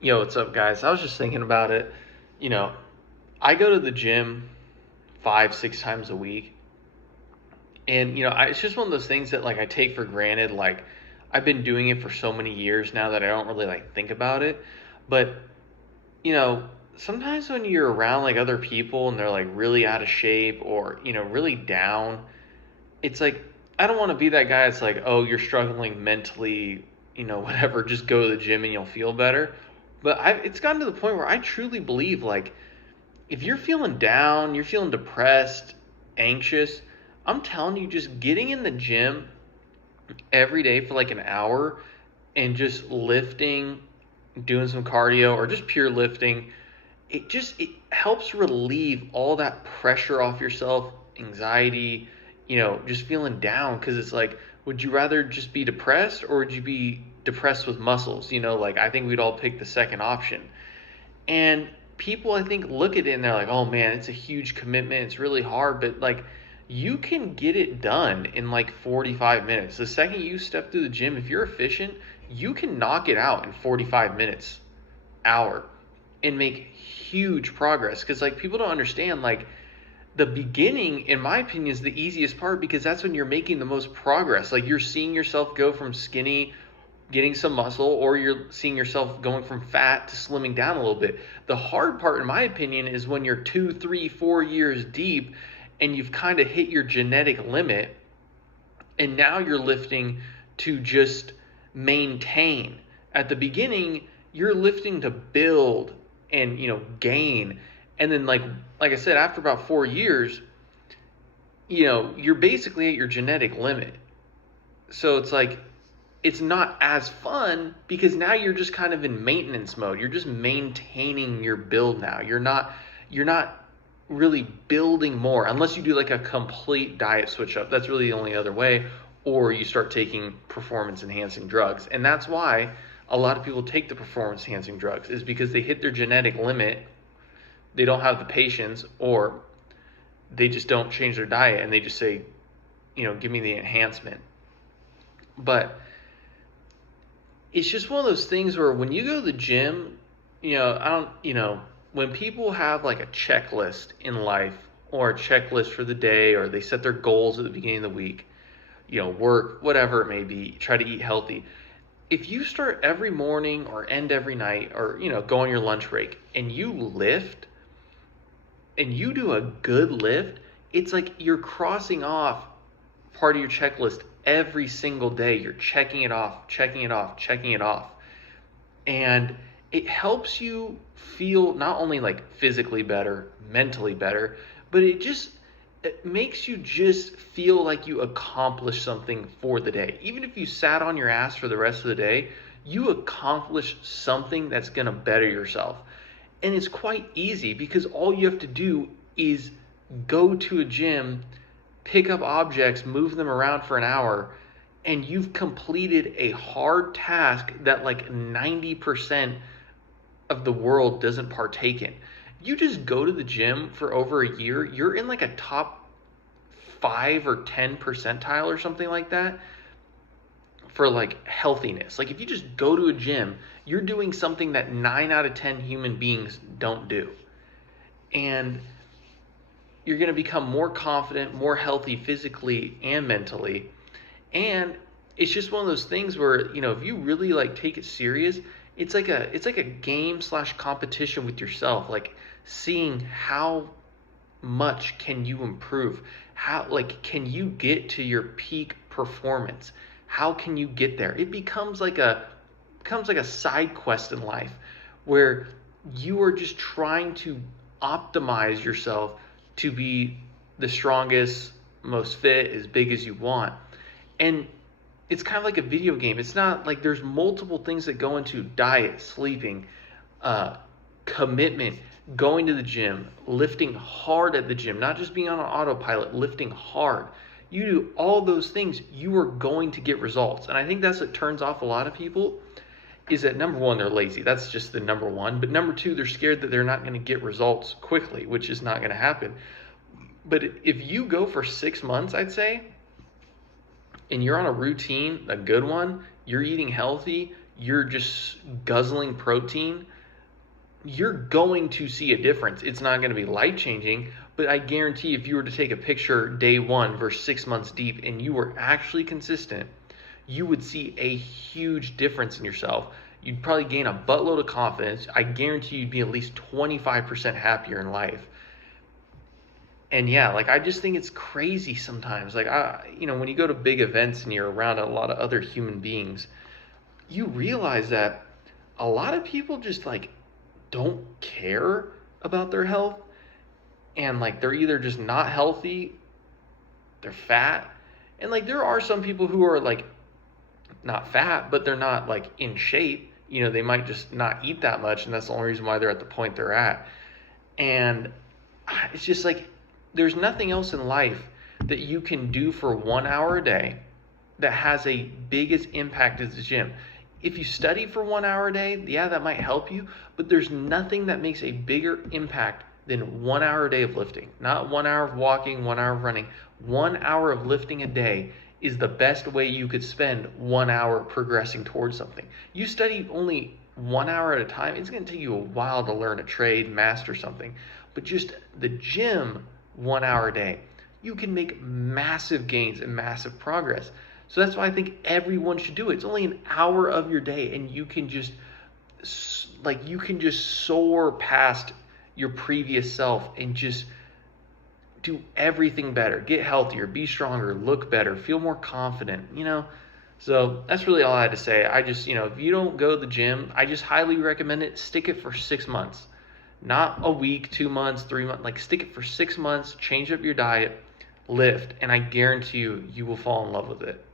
Yo, what's up, guys? I was just thinking about it. You know, I go to the gym 5, 6 times a week, and it's just one of those things that like I take for granted. Like I've been doing it for so many years now that I don't really like think about it. But you know, sometimes when you're around like other people and they're like really out of shape or really down, it's like I don't want to be that guy that's like, oh, you're struggling mentally, whatever, just go to the gym and you'll feel better. But it's gotten to the point where I truly believe like if you're feeling down, you're feeling depressed, anxious, I'm telling you, just getting in the gym every day for like an hour and just lifting, doing some cardio or just pure lifting, it helps relieve all that pressure off yourself, anxiety, just feeling down. Because it's like, would you rather just be depressed or would you be depressed with muscles? Like I think we'd all pick the second option. And people, I think, look at it and they're like, oh man, it's a huge commitment, it's really hard, but like you can get it done in like 45 minutes. The second you step through the gym, if you're efficient, you can knock it out in 45 minutes, hour, and make huge progress. Because like people don't understand, like the beginning, in my opinion, is the easiest part because that's when you're making the most progress. Like you're seeing yourself go from skinny, getting some muscle, or you're seeing yourself going from fat to slimming down a little bit. The hard part, in my opinion, is when you're 2, 3, 4 years deep and you've kind of hit your genetic limit, and now you're lifting to just maintain. At the beginning, you're lifting to build and gain, and then like I said, after about 4 years, you're basically at your genetic limit. So it's like it's not as fun because now you're just kind of in maintenance mode. You're just maintaining your build now. You're not really building more unless you do like a complete diet switch up. That's really the only other way, or you start taking performance enhancing drugs. And that's why a lot of people take the performance enhancing drugs, is because they hit their genetic limit, they don't have the patience, or they just don't change their diet and they just say, give me the enhancement. But it's just one of those things where when you go to the gym, I don't, when people have like a checklist in life or a checklist for the day, or they set their goals at the beginning of the week, work, whatever it may be, try to eat healthy. If you start every morning or end every night, or, go on your lunch break and you lift and you do a good lift, it's like you're crossing off part of your checklist every single day. You're checking it off, checking it off, checking it off. And it helps you feel not only like physically better, mentally better, but it makes you just feel like you accomplished something for the day. Even if you sat on your ass for the rest of the day, you accomplished something that's going to better yourself. And it's quite easy because all you have to do is go to a gym, pick up objects, move them around for an hour, and you've completed a hard task that like 90% of the world doesn't partake in. You just go to the gym for over a year, you're in like a top 5 or 10 percentile or something like that for like healthiness. Like if you just go to a gym, you're doing something that 9 out of 10 human beings don't do. And you're going to become more confident, more healthy physically and mentally. And it's just one of those things where, if you really like take it serious, it's like a game slash competition with yourself, like seeing how much can you improve, how like can you get to your peak performance, how can you get there. It becomes like a side quest in life where you are just trying to optimize yourself to be the strongest, most fit, as big as you want. And it's kind of like a video game. It's not like there's multiple things that go into diet, sleeping, commitment, going to the gym, lifting hard at the gym, not just being on an autopilot, lifting hard. You do all those things, you are going to get results. And I think that's what turns off a lot of people, is that number one, they're lazy. That's just the number one. But number two, they're scared that they're not going to get results quickly, which is not going to happen. But if you go for 6 months, I'd say, and you're on a routine, a good one, you're eating healthy, you're just guzzling protein, you're going to see a difference. It's not going to be life changing, but I guarantee if you were to take a picture day one versus 6 months deep and you were actually consistent, you would see a huge difference in yourself. You'd probably gain a buttload of confidence. I guarantee you'd be at least 25% happier in life. And yeah, like I just think it's crazy sometimes. Like when you go to big events and you're around a lot of other human beings, you realize that a lot of people just like don't care about their health, and like they're either just not healthy, they're fat, and like there are some people who are like not fat, but they're not like in shape. They might just not eat that much, and that's the only reason why they're at the point they're at. And it's just like there's nothing else in life that you can do for 1 hour a day that has a biggest impact as the gym. If you study for 1 hour a day, yeah, that might help you, but there's nothing that makes a bigger impact than 1 hour a day of lifting. Not 1 hour of walking, 1 hour of running. 1 hour of lifting a day is the best way you could spend 1 hour progressing towards something. You study only 1 hour at a time, it's going to take you a while to learn a trade, master something. But just the gym, 1 hour a day, you can make massive gains and massive progress. So that's why I think everyone should do it. It's only an hour of your day, and you can just soar past your previous self and just do everything better, get healthier, be stronger, look better, feel more confident, So that's really all I had to say. I just, if you don't go to the gym, I just highly recommend it. Stick it for 6 months, not a week, 2 months, 3 months, like stick it for 6 months, change up your diet, lift, and I guarantee you will fall in love with it.